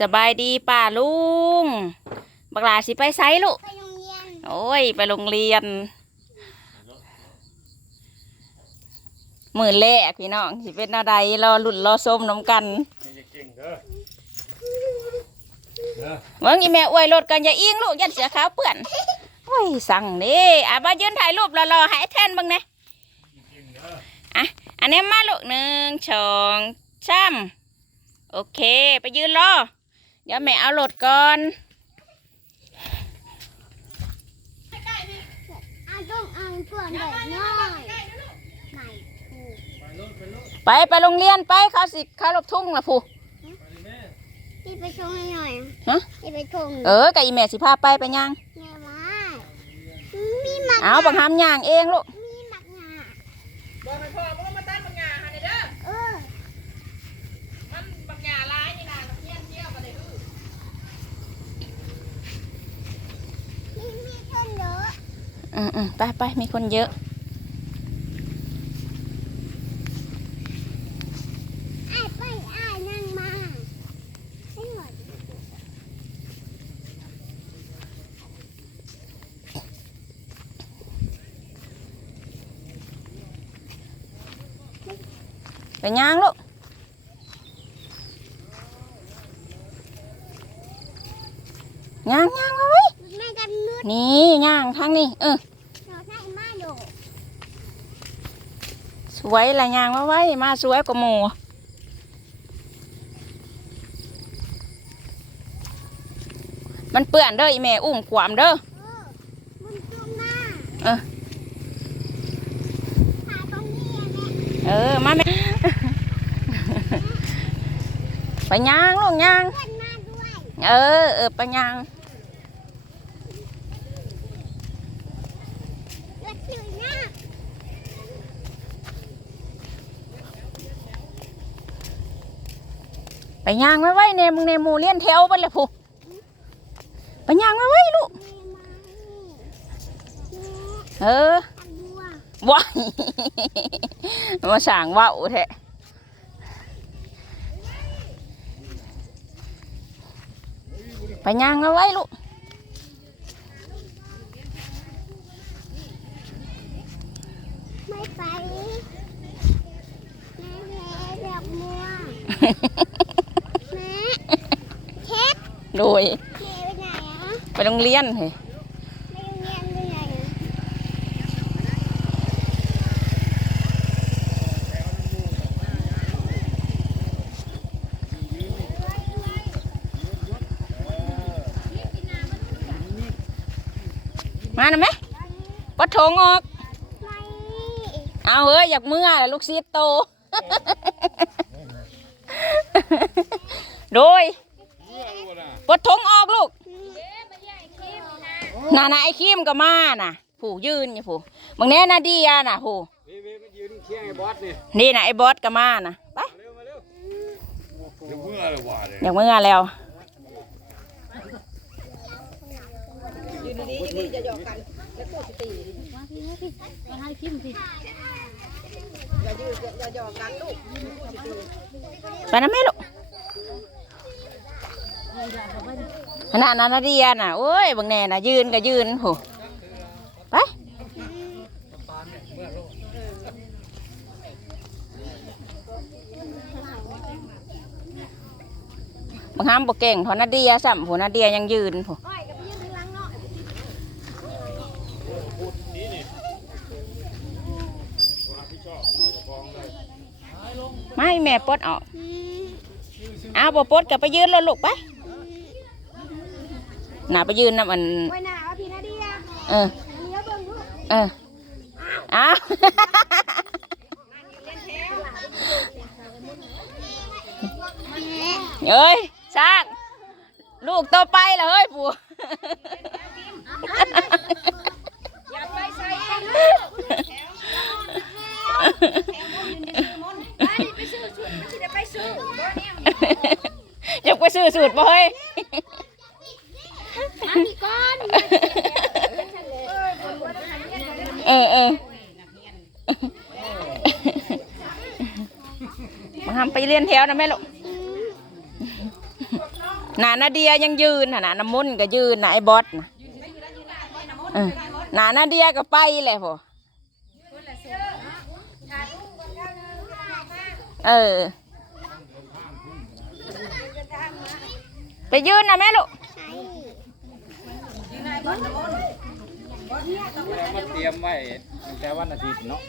สบายดีป้าลุง บักหลาสิไปไซลูก ไปโรงเรียน โอ้ย ไปโรงเรียน มือแรกพี่น้องสิเป็นอะไรรอหลุ่นรอส้มน้ำกันอย่าเก่งเด้อเด้อเมื่อกี้แม่อวยรถกันอย่าอิงลูกยันเสียขาวเปื่อนโอ้ยสั่งนี่อะมายืนถ่ายรูปรอๆให้แทนบ้างนะเก่งเด้ออะอันนี้มาลูกหนึ่งสองสามโอเค ไปยืนรอ เดี๋ยวแม่เอารถก่อนอาต้องอ่านก่อนเด็กน้อยไม่ถูกไปโลดไปโลดไปไปโรงเรียนไปเขาสิเขาลบทุ่งละผู้ไปดิแม่พี่ไปชงให้หน่อยฮะพี่ไปชงเออกับอีแม่สิพาไปไปย่างแม่ว่ามีหมักเอาบังคับย่างเองลูก มีหมักงา บอกให้พ่อมึงมาตั้งบังงาฮะเด้อ เออ มันบังงาลายนี่นะบักเที่ยนเที่ยวมาเลยคือ มีมีคนเยอะ อืมอืมไปไปมีคนเยอะไอ้ไปไอ้นั่งมาให้หน่อยไปย่างลูกย่างย่างเอาไว้ แม่กันนุด นี่ย่างทางนี้เออ เราใช้มาโดด สวยละย่างมาไว้ มาสวยกว่าหมูมันเปื้อนเด้ออีแม่อุ้มขวามเด้อเออมันจุ่มหน้าเออถ่ายตรงนี้อะแม่เออ มาแม่ไปย่างลูกย่างเพื่อนมาด้วยเออ เออไปย่าง เลือดจืดหน้า ไปย่างไว้ไว้เนมึงในหมูเลี้ยนแถวไปเลยผู้ไปย่างไว้ไว้ลูกแม่มานี่แม่เอออันบัวว้ายมาสั่งว่าวแท้ไปย่างเอาไว้ลูกไม่ไปแม่แพ้ดอกบัวแม่เช็ด โดยแม่ไปไหนอะไปโรงเรียนเฮ้ยไปโรงเรียนไปไหนอะมาหน่อยไหมปัดทงออกไม่เอาเฮ้ยอยากเมื่อล่ะลูกซีดโต โดยเมื่อ รู้นะปัดทงออกลูกน่ะน่ะไอ้คิมก็มาน่ะ ผู้ยืนอยู่ผู้บางแน่นาเดียน่ะผู้พี่พี่มายืนเคียงไอ้บอสนี่นี่น่ะไอ้บอสก็มาน่ะไปมาเร็วมาเร็วเดี๋ยวเมื่อเลยว่าเลยอยากเมื่อแล้วไปนะแม่ลูกข นาดนั้นนาเดียน่ะโอ้ยบางแน่น่ะยืนก็ยืนโหไปบางครั้งบอกเก่งเพราะนาเดียสัมผัวนาเดียยังยืนโหอ้อยกับพี่ยืนข้างหลังเนาะไม่แม่ปดออกเอาบ่ปดก็ไปยืนแล้วลูกไป น่ะไปยืนน่ะมันไว้หน้าว่าพี่นาเดียเออเลี้ยวเบิ่งลูกเอออ้าวแม่เอ้ยสร้างลูกต่อไปละเฮ้ยปู่อย่าไปใส่กันไปซื้อชุดไม่ใช่ได้ไปซื้อบ่เนี่ยอยากไปซื้อสูตรบ่เฮ้ย มาพี่ก่อน เออเอมาทำไปเรียนแถวนะแม่ลูกหนานาเดียยังยืนนะนะน้ำมนก็ยืนน่ะไอ้บอสนะหนานาเดียก็ไปแหละพอเออ ไปยืนนะแม่ลูก เตรียมไว้ตั้งแต่วันอาทิตย์เนาะ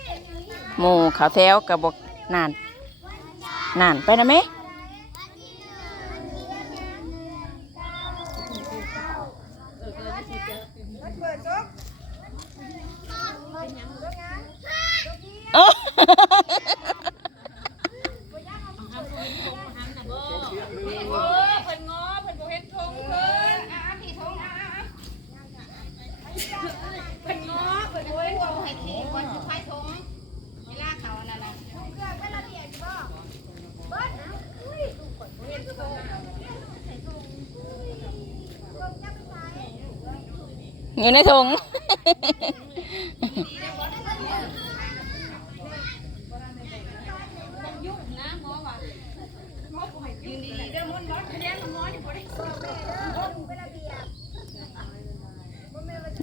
หมูเขาแถวกับบกนานนานไปนะแม่โอ้ อยู่ในถุง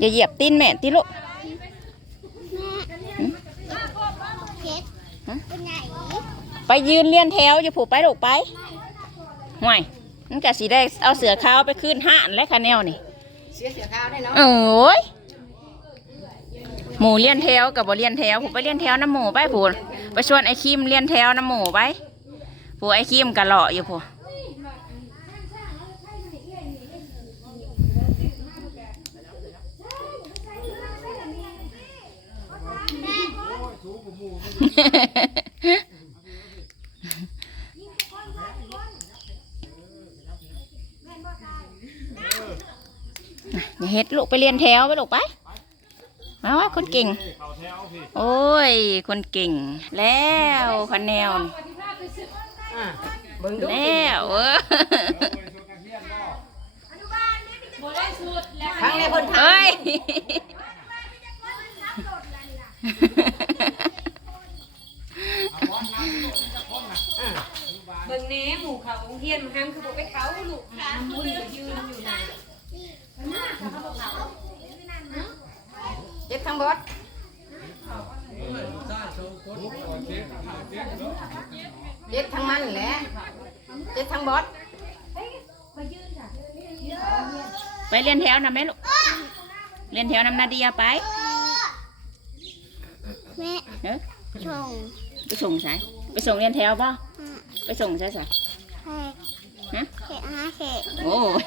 อย่าเหยียบตีนแม่ตีลูกเช็ดเป็นไงไปยืนเลียนแถวอย่าผูกไปลูกไปห่วยมันกะสีได้เอาเสือขาวไปขึ้นห้านและคะแนวนี่ เสียเสียข้าวได้เนาะเอ้ยหมูเลียนแถวกับบเลียนแถวผมไปเลียนแถวน้ำหมูไปผูไปชวนไอ้คิมเลียนแถวน้ำหมูไปผูไอ้คิมกะเลาะอยู่ผู อย่าเฮ็ดลูกไปเรียนแถวไปลูกไปมาว่าคนเก่งเขาแถวพี่โอ้ย คนเก่ง แล้วคะแนนอะเบิ่งดูแล้วเออครั้งแรกเพิ่นทเฮ้ยเบิ่งแหน่หมู่เขาเฮียนมันห้ามคือบ่ไปเขาลูกน้ำมุนก็ยืนอยู่น่ะำ เจ็ดทั้งบดเจ็ดทั้งมันแหละเจ็ดทั้งบดไปเรียนแถวนะแม่ลูก เรียนแถวนำนาเดียไป แม่เด้อส่ง ไปส่งสายไปส่งเรียนแถวป่ะไปส่งใช่สา ยเห็ดฮะเห็ดห้าเห็ดโอ้ย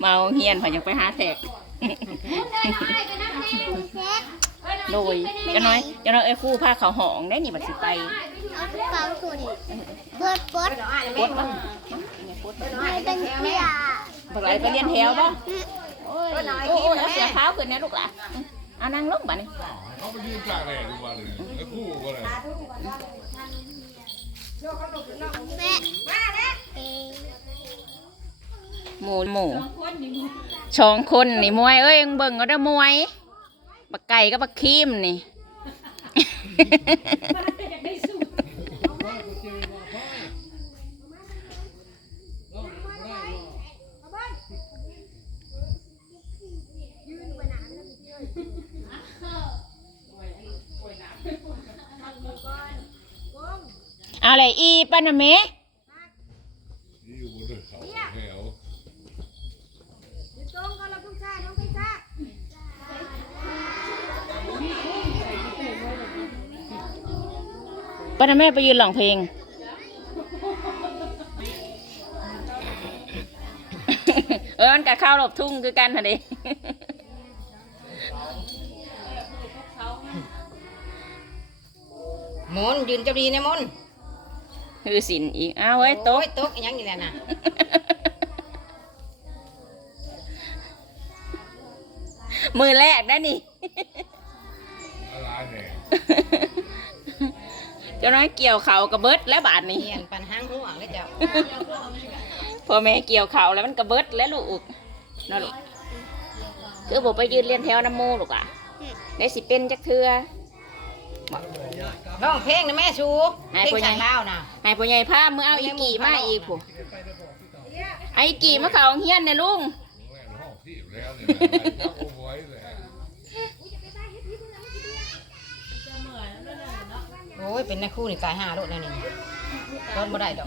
เมาเฮียนผ่านยังไปหาแทกเช็ดโดยจะน้อยจะน้อยไอ้ครู่ผ้าเขาวหองได้นี่บัดสิไปเอากระเป๋าถุนเปิดปดปวดปะไม่เป็นเสียบักไหลไปเรียนแถวป่ะโอ้ยโอ้ยเอาเสือขาวขึ้นนะลูกหล่ะเอานั่งลงบ่นี่เขาไปยืนกลางแดดดูว่าเลยไอ้คู่ก็เลยแม่เอง หมูหมูสองคนนี่มวยเอ้ยยังเบิ่งก็ได้มวยบักไก่กับบักคีมนี่เอาอะไรอีปะนะเม ปะนะแม่ไปยืนร้องเพลง เออมันกะข้าวหลบทุ่งคือกันฮะดิมนยืนเจ้าดีในมนคือสินอีกเอาไว้โต๊ะโต๊ะโต๊ะอีหยังอยู่แล้วน่ะมือแรกนะนี่อะไรเนี่ย เจ้าน้อยเกี่ยวเข่ากระเบิดและบาดนี่ปันห้างหัวเลยเจ้าพ่อแม่เกี่ยวเข่าแล้วมันกระเบิดและลูกเนาะลูกคือบอกไปยืนเรียนแถวน้ำมูลูกอะได้สิเป็นจักเทือน้องเพลงนะแม่ชูเพลงฉันเล่าน่ะให้พ่อใหญ่ผ้าเมื่อเอาอีกี่มาอีกผู้ไอ้กี่มาเขาเฮียนเนี่ยลุง ยเป็นในคู่นี่ตายห้าโลกแน่นี่ต้นบ่ได้ดอก